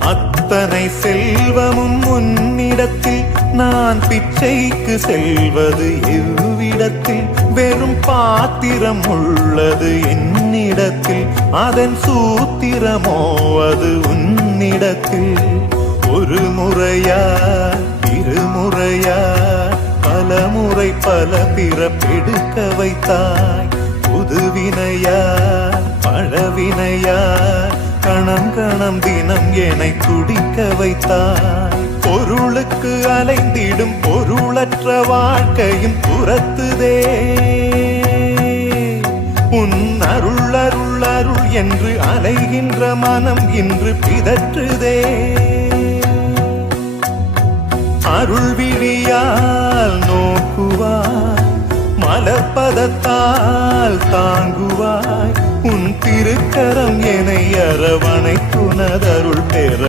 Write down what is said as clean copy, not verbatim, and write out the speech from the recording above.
அத்தனை செல்வமும் உன்னிடத்தில் நான் பிச்சைக்கு செல்வது எவ்விடத்தில் வெறும் பாத்திரம் உள்ளது என்னிடத்தில் அதன் சூத்திரமோ அது உன்னிடத்தில் ஒரு முறையா இருமுறையா பல முறை பல பிறப்பெடுக்க வைத்தாய் புதுவினையா பழவினையா கணம் கணம் தினம் என்னை துடிக்க வைத்தாய் பொருளுக்கு அலைந்திடும் பொருளற்ற வாழ்க்கையும் துரத்துதே உன் அருள் அருள் அருள் என்று அலைகின்ற மனம் இன்று பிதற்றுதே அருள் விழியால் நோக்குவாய் மலர்பதத்தால் தாங்குவாய் உன் திருக்கரம் என்னை அரவணைத்துனதருள் பெற